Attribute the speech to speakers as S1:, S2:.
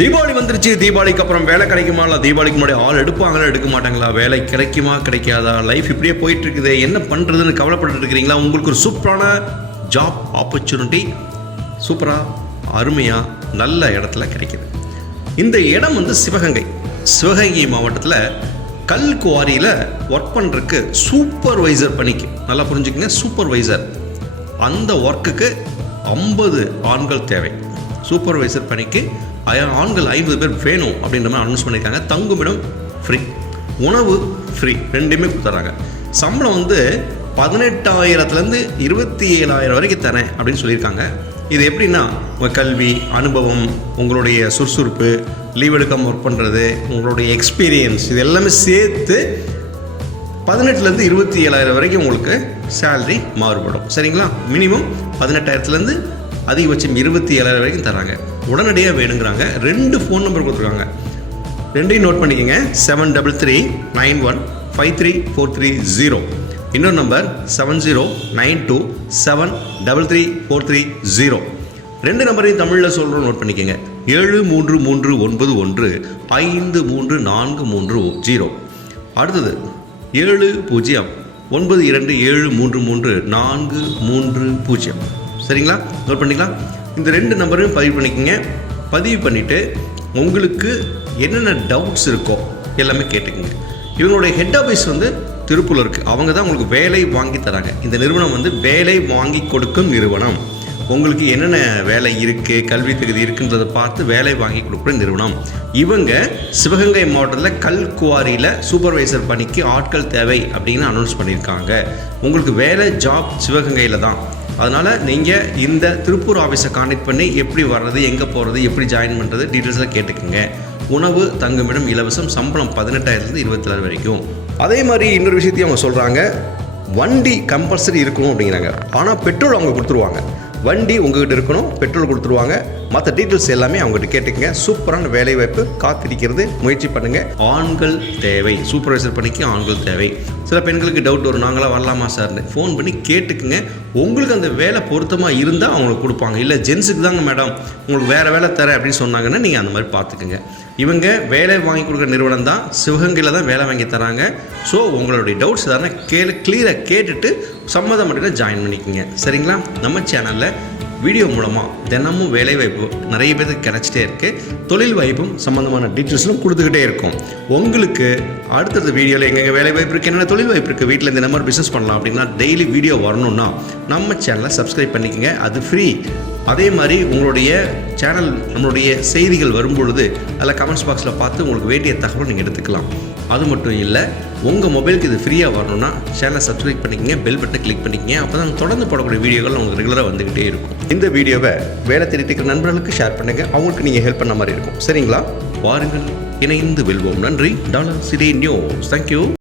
S1: தீபாவளி வந்துருச்சு தீபாவளிக்கு அப்புறம் வேலை கிடைக்குமா இல்லை தீபாவளிக்கு முன்னாடி ஆள் எடுப்பாங்களா எடுக்க மாட்டாங்களா? வேலை கிடைக்குமா கிடைக்காதா? லைஃப் இப்படியே போயிட்டு இருக்குது என்ன பண்ணுறதுன்னு கவலைப்பட்டு இருக்கிறீங்களா உங்களுக்கு ஒரு சூப்பரான ஜாப் ஆப்பர்ச்சுனிட்டி சூப்பராக அருமையாக நல்ல இடத்துல கிடைக்குது. இந்த இடம் வந்து சிவகங்கை. சிவகங்கை மாவட்டத்தில் கல் குவாரியில் ஒர்க் பண்ணுறதுக்கு சூப்பர்வைசர் பணிக்கு. நல்லா புரிஞ்சுக்கங்க சூப்பர்வைசர் அந்த ஒர்க்குக்கு ஐம்பது ஆண்கள் தேவை. சூப்பர்வைசர் பணிக்கு ஆண்கள் ஐம்பது பேர் வேணும் அப்படின்ற மாதிரி அனௌன்ஸ் பண்ணியிருக்காங்க. தங்குமிடம் ஃப்ரீ உணவு ஃப்ரீ ரெண்டுமே கொடுத்துட்றாங்க சம்பளம் வந்து பதினெட்டாயிரத்துலேருந்து இருபத்தி ஏழாயிரம் வரைக்கும் தரேன் அப்படின்னு சொல்லியிருக்காங்க. இது எப்படின்னா உங்கள் கல்வி அனுபவம் உங்களுடைய சுறுசுறுப்பு லீவ் எடுக்காமல் ஒர்க் பண்ணுறது உங்களுடைய எக்ஸ்பீரியன்ஸ் இது எல்லாமே சேர்த்து பதினெட்டுலேருந்து இருபத்தி ஏழாயிரம் வரைக்கும் உங்களுக்கு சேலரி மாறுபடும். சரிங்களா? மினிமம் பதினெட்டாயிரத்துலேருந்து அதிகபட்சம் இருபத்தி ஏழாயிரம் வரைக்கும் தராங்க உடனடியாக வேணுங்கிறாங்க. ரெண்டு ஃபோன் நம்பர் கொடுத்துருக்காங்க. ரெண்டையும் நோட் பண்ணிக்கோங்க. Seven double three nine one five three four three zero இன்னொரு number seven zero nine two seven double three four three zero ரெண்டு நம்பரையும் தமிழில் சொல்கிறோம் நோட் பண்ணிக்கோங்க. ஏழு மூன்று மூன்று ஒன்பது ஒன்று ஐந்து மூன்று நான்கு மூன்று ஜீரோ அடுத்தது ஏழு பூஜ்ஜியம். ஒன்பது இரண்டு ஏழு மூன்று மூன்று நான்கு மூன்று பூஜ்ஜியம். சரிங்களா? நோட் பண்ணிக்கலாம். இந்த ரெண்டு நம்பரையும் பதிவு பண்ணிக்கோங்க. பதிவு பண்ணிவிட்டு உங்களுக்கு என்னென்ன டவுட்ஸ் இருக்கோ எல்லாமே கேட்டுக்கோங்க. இவங்களுடைய ஹெட் ஆஃபீஸ் வந்து திருப்பூர் இருக்குது அவங்க தான் உங்களுக்கு வேலை வாங்கி தராங்க. இந்த நிறுவனம் வந்து வேலை வாங்கி கொடுக்கும் நிறுவனம். உங்களுக்கு என்னென்ன வேலை இருக்குது கல்வி தகுதி இருக்குன்றதை பார்த்து வேலை வாங்கி கொடுக்குற நிறுவனம். இவங்க சிவகங்கை மாவட்டத்தில் கல் குவாரியில் சூப்பர்வைசர் பணிக்கு ஆட்கள் தேவை அப்படின்னு அனௌன்ஸ் பண்ணியிருக்காங்க. உங்களுக்கு வேலை ஜாப் சிவகங்கையில் தான். அதனால் நீங்கள் இந்த திருப்பூர் ஆஃபீஸை கான்டாக்ட் பண்ணி எப்படி வர்றது எங்கே போகிறது எப்படி ஜாயின் பண்ணுறது டீட்டெயில்ஸாக கேட்டுக்கோங்க. உணவு தங்குமிடம் இலவசம் சம்பளம் பதினெட்டாயிரத்துலேருந்து இருபத்தாறு வரைக்கும். அதே மாதிரி இன்னொரு விஷயத்தையும் அவங்க சொல்கிறாங்க வண்டி கம்பல்சரி இருக்கணும் அப்படிங்கிறாங்க. ஆனால் பெட்ரோல் அவங்க கொடுத்துருவாங்க. வண்டி உங்ககிட்ட இருக்கணும் பெட்ரோல் கொடுத்துருவாங்க. மற்ற டீட்டெயில்ஸ் எல்லாமே அவங்ககிட்ட கேட்டுக்கங்க. சூப்பரான வேலைவாய்ப்பு காத்திருக்கிறது முயற்சி பண்ணுங்க. ஆண்கள் தேவை. சூப்பர்வைசர் பணிக்கு ஆண்கள் தேவை. சில பெண்களுக்கு டவுட் வரும். நாங்களாம் வரலாமா சார்னு ஃபோன் பண்ணி கேட்டுக்குங்க. உங்களுக்கு அந்த வேலை பொருத்தமாக இருந்தால் அவங்களுக்கு கொடுப்பாங்க. இல்லை ஜென்ஸுக்கு தாங்க மேடம் உங்களுக்கு வேறு வேலை தரேன் அப்படின்னு சொன்னாங்கன்னா நீங்கள் அந்த மாதிரி பார்த்துக்குங்க. இவங்க வேலை வாங்கி கொடுக்குற நிறுவனம் தான். சிவகங்கையில் தான் வேலை வாங்கி தராங்க. ஸோ உங்களுடைய டவுட்ஸ் எதாவது கேளு கிளியராக கேட்டுட்டு சம்மதம் மட்டும் ஜாயின் பண்ணிக்கோங்க. சரிங்களா? நம்ம சேனலில் வீடியோ மூலமாக தினமும் வேலைவாய்ப்பு நிறைய பேருக்கு கிடச்சிட்டே இருக்குது தொழில் வாய்ப்பும் சம்மந்தமான டீட்டெயில்ஸ்லாம் கொடுத்துக்கிட்டே இருக்கும். உங்களுக்கு அடுத்தடுத்த வீடியோவில் எங்கெங்கே வேலை வாய்ப்பு இருக்குது என்னென்ன தொழில் வாய்ப்பு இருக்குது வீட்டில் இந்த மாதிரி பிஸ்னஸ் பண்ணலாம் அப்படின்னா டெய்லி வீடியோ வரணும்னா நம்ம சேனலை சப்ஸ்கிரைப் பண்ணிக்கங்க. அது ஃப்ரீ அதே மாதிரி உங்களுடைய சேனல் நம்மளுடைய செய்திகள் வரும்பொழுது அதில் கமெண்ட்ஸ் பாக்ஸில் பார்த்து உங்களுக்கு வேண்டிய தகவல் நீங்கள் எடுத்துக்கலாம். அது மட்டும் இல்லை உங்கள் மொபைலுக்கு இது ஃப்ரீயாக வரணும்னா சேனலை சப்ஸ்கிரைப் பண்ணிக்கங்க பெல் பட்டனை கிளிக் பண்ணிக்கங்க அப்போ தான் தொடர்ந்து போடக்கூடிய வீடியோகள் உங்களுக்கு ரெகுலராக வந்துக்கிட்டே இருக்கும். இந்த வீடியோவை வேலை தேடிட்டு இருக்கிற நண்பர்களுக்கு ஷேர் பண்ணுங்கள் அவங்களுக்கு நீங்கள் ஹெல்ப் பண்ண மாதிரி இருக்கும். சரிங்களா? வாருங்கள் இணைந்து வெல்வோம். நன்றி. Dollar CD news. தேங்க்யூ